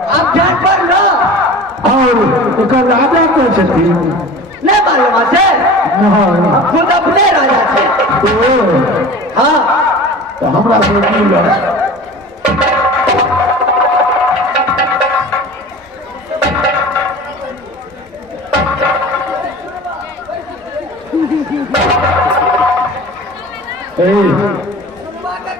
आप ध्यान पर लो। और एक राजा को छथी नहीं मालूम से हम खुद अपने राजा थे। हाँ तो हमरा बेटी लो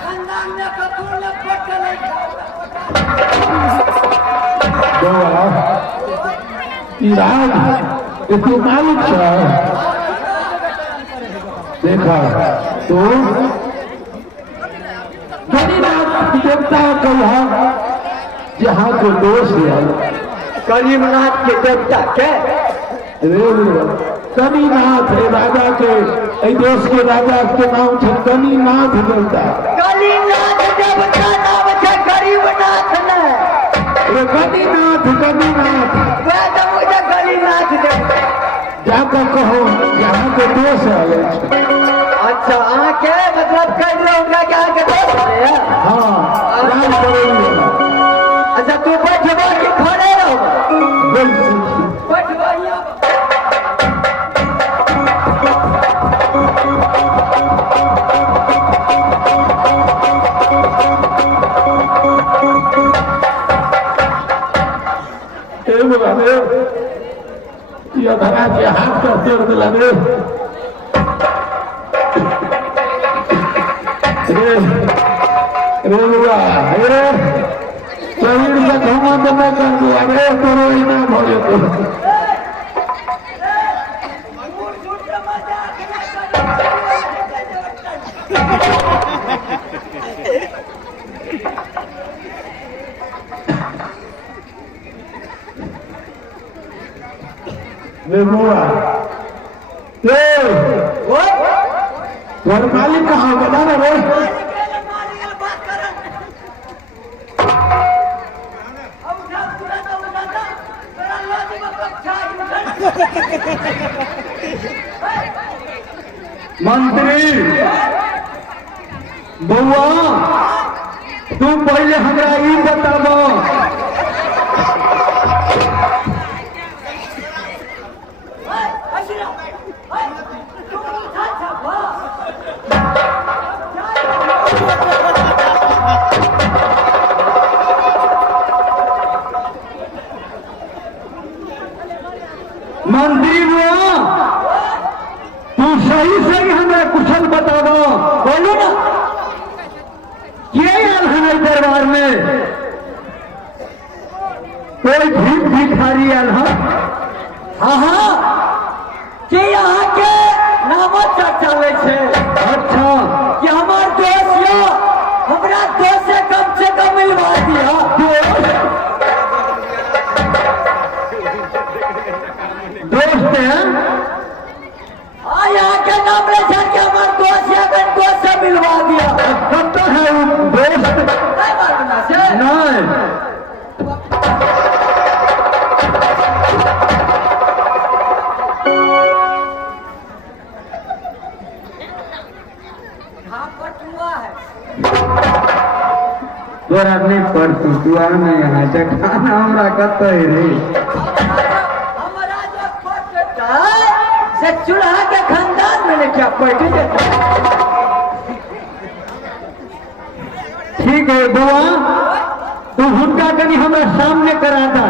खानदान में कपूर ने पटल इतनी मालिक देखा तो गरीबनाथ देवता कहा जहाँ को दोष है गरीबनाथ के देवता के गणिनाथ राजा के देश के राजा के नाम है गणिनाथ देवता। गणिनाथ देवता नाम है गरीबनाथ ने गणिनाथ वह तो मुझे गणिनाथ देवता जाकर कहो यहाँ के दोष है। अच्छा आके मतलब कह रहे कि आके दोष है। हाँ अच्छा तू बैठवा कि खड़े रहो बैठवा धरा के हाथ का पेड़ दिला रे शरीर से घुमा तो मैं कर दिया रे तोरो इनाम हो गया घर मालिक कहाँ बता ना रे मंत्री बउआ तुम पहले हमरा ई बताबो मंत्री बुआ तू सही सही हमें कुशल बताओ बोलो ना ये आल है दरबार में कोई भीख भिखारी आल है। हाँ कि यहाँ के नाम चले छे। अच्छा कि हमार दोस्त यो हमरा दोस्त से कम मिलवा दिया दोस्त है यहाँ के नाम ले कि हमारे दोस्त से मिलवा दिया। कब तो है वो दोस्त नहीं मालूम से नहीं तोरा नहीं पढ़तू तू आना यहाँ खाना हमरा कत रे हमारा जो पट से चूल्हा के खानदान में क्या पट देता। ठीक है बुआ तू हुनका कहीं हमारे सामने कराता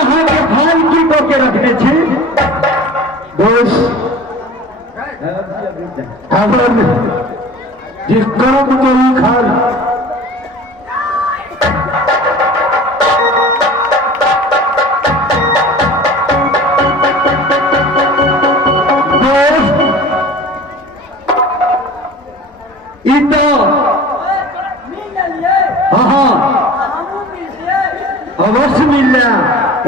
यहाँ के भाई की को के रखने छे दोष जिस कर्म के लिखल अवश्य मिल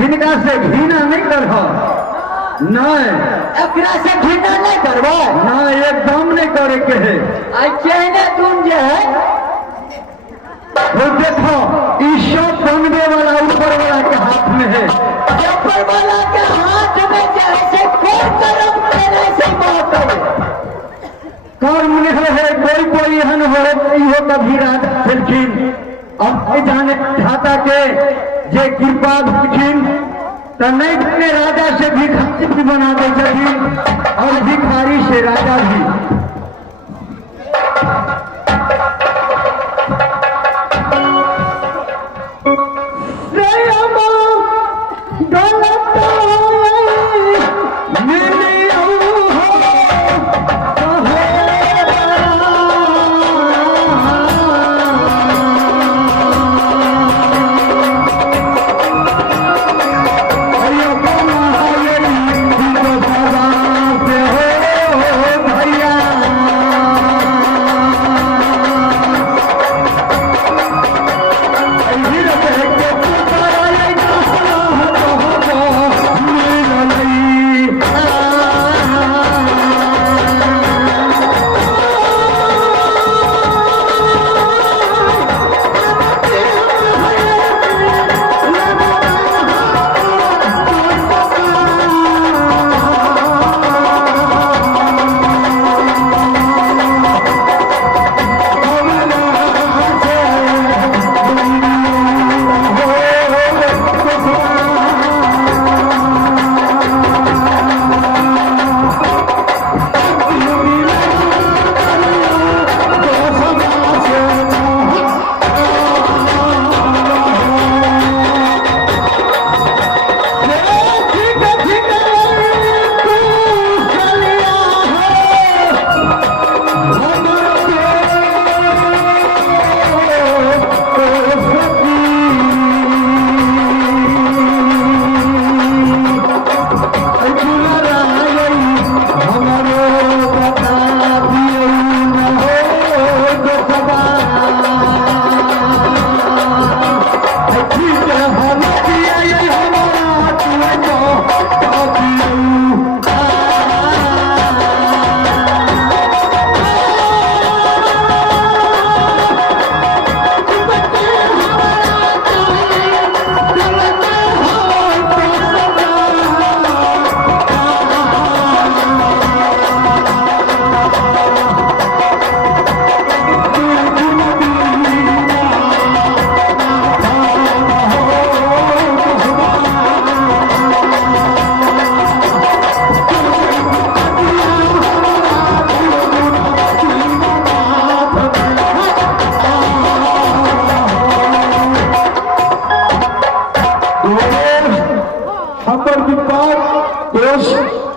इनका से घृणा नहीं कर नहीं एकरा से घृणा नहीं करबो ना, एकदम नहीं करे के है। आई कहने तुम जे है वो देखो ईश्वर बनने वाला ऊपर वाला के हाथ में है। ऊपर वाला के हाथ में जैसे कोई कर्म करे से मौत कर्म नहीं है, कोई कोई एहन हो इहो कभी राजा भेलखिन और जाने ढाता के जे कृपा भेलखिन तो नहीं बने राजा से भिखारी भी बना दे छथिन और भिखारी से राजा भी।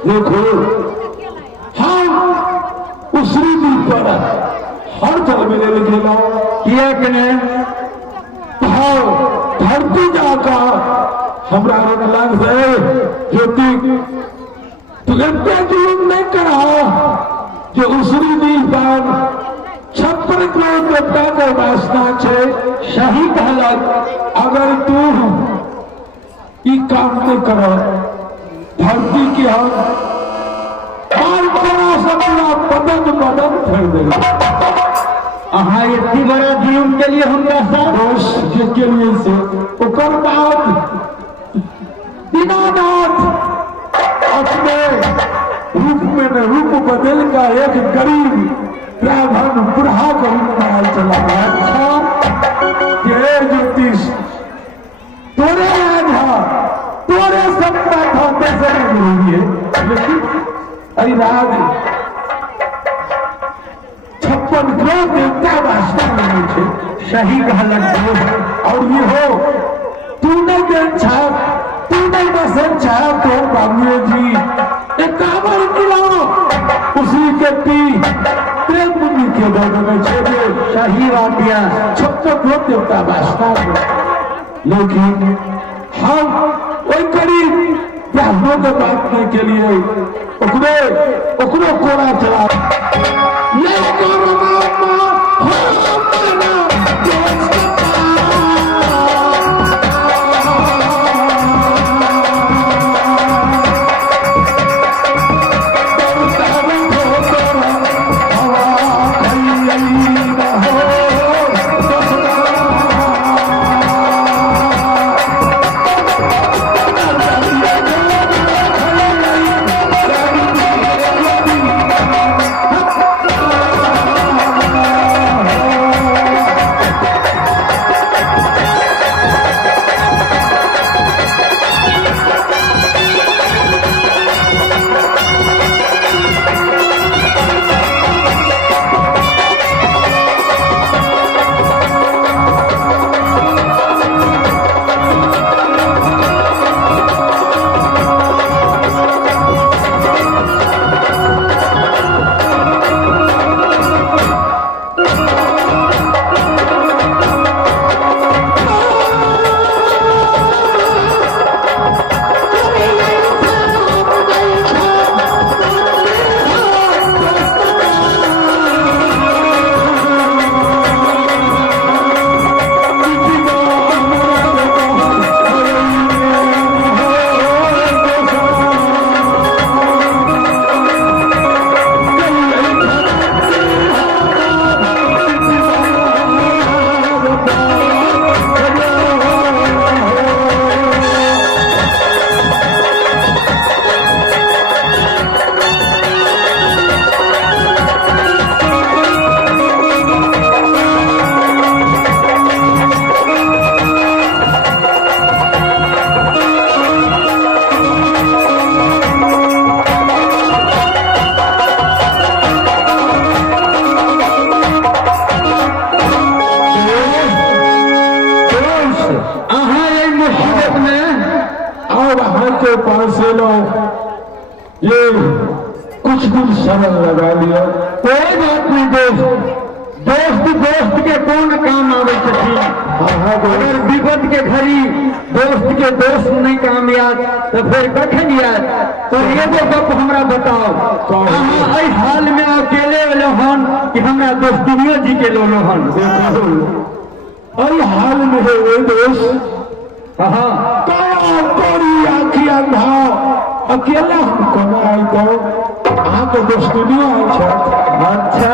देखो हम उसरी दी पर हर जल में ले लिखेला किया कि नहीं धरती जाका हमरा लग से ज्योति तू इतना जुलूम नहीं करा कि उसरी दी पर 56 करोड़ देवता के वासना छे। सही कहलक। अगर तू ई काम नहीं कर धरती के हम मार करा सकला बदन बदन फेर देगा। अहाँ इतनी बड़ा जुलूम के लिए हमका साथ के लिए से ओकर बाद दीनानाथ अपने रूप में न रूप बदल का एक गरीब ब्राह्मण बुढ़ा को रूप में चला गया। अच्छा ये ज्योतिष तोरे राजा तोरे सत्ता था कैसे नहीं है लेकिन अरिराज 56 करोड़ देवता वास्ता में थे। सही कहलक। और ये हो तू नहीं देन छाप तू नहीं बसन छाप तो बाबू जी एक कामर किलो उसी के पी प्रेम मुनि के दर्द में छेड़े। सही बात किया। 56 करोड़ देवता वास्ता में लेकिन हम वही करीब ब्राह्मणों के बांटने के लिए उकरो कोरा चला ये ये कुछ दिन सरल लगा लिया। कोई बात नहीं दोस्त, दोस्त के कौन काम आवे छथिन। अगर विपद के घड़ी दोस्त के दोस्त नहीं काम याद तो फिर कखन याद। तो एगो गप हमरा बताओ, अहाँ एहि हाल में अकेले एलो हन कि हमरा दोस्तिनियो जी के लोलो हन? अरे हाल में है वो दोस्त हाँ कोरी आखी अंधा अकेला हम कमाई तो अहाँ तो दोस्तिनियो आयल छथि। अच्छा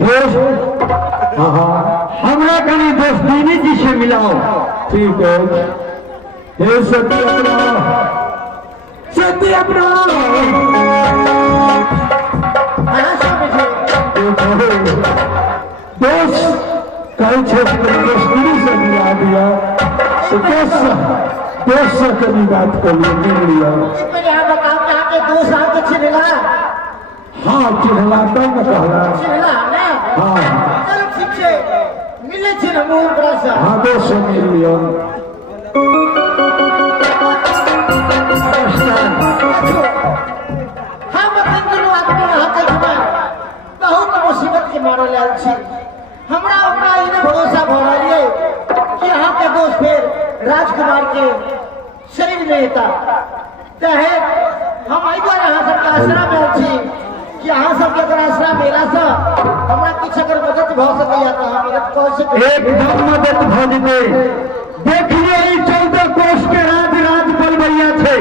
दोस्त, हमरा कनी दोस्तिनी जी से मिलाओ। ठीक है। हे सती अपना कहाँ से मुझे दोस्त कहे छे दोस्तिनी से मिला दिया तो दोस्त से कभी बात कर लिया। एक मिनट यहाँ बताओ कि आपके दोस्त आपके छिड़ला हाँ चिढ़ला तब न कहला। छिड़ला ना? हाँ चलो ठीक है, मिले छी ना मोहन बड़ा सा। हाँ दोस्त से मिल लिया। हम अपन दुनू आदमी यहाँ तक बहुत मुसीबत के मारल आयल छी। हमरा ओकरा ई न भरोसा भ रहल है कि अहाँ के दोस्त फिर राजकुमार के शरीर में एता चाहे हम एहि दुआरे अहाँ सबके आश्रय में आयल छी कि अहाँ सबके अगर आश्रय मेला से हमरा किछु अगर मदद भ सकैया तो हम मदद कऽ सकै। एकदम मदद भ जेतै। देखिए ई 14 कोष के राज बलबैया छै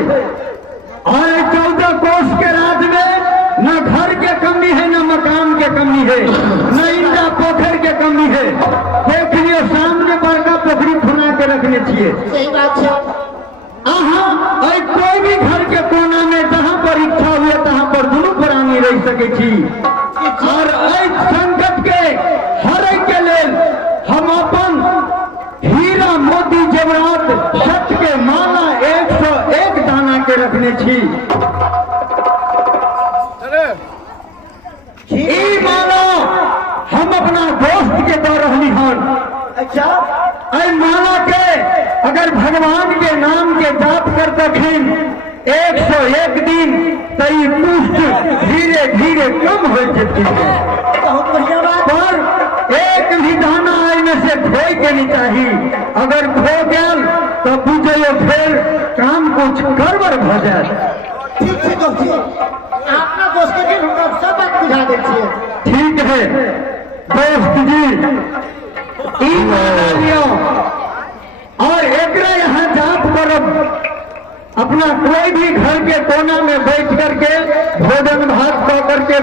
और 14 कोष के राज में न घर के कमी है, न मकान के कमी है, न इंदा पोखर के कमी है। देख लियो सामने बड़का पोखरी खुना के रखने छिए। सही बात है। अहाँ एहि कोई भी घर के कोना में जहाँ पर इच्छा हुए तहाँ पर दुनू प्राणी रह सकै छी। और एहि संकट के हरै के लेल हम अपन हीरा मोती जवाहरात सच के माला 101 दाना के रखने छी। ई माला हम अपना दोस्त के दे रहली हन। अच्छा एहि माला के अगर भगवान के नाम के जाप कर दखिन 101 दिन तो ई पुष्ट धीरे धीरे कम हो जेतै। बहुत बढ़िया बात। पर एक भी दाना एहिमे से खोए के नहीं चाही। अगर खो गेल तो बुझियो फिर काम कुछ गड़बड़ भ जाए। ठीक है दोस्त जी, अपना दोस्त के दिन हम सब बात बुझा दै छियै। ठीक है दोस्त जी, ई माला लियो और एकरा यहाँ जाप करब। अपना कोई भी घर के कोना में बैठ करके भोजन भात कऽ करके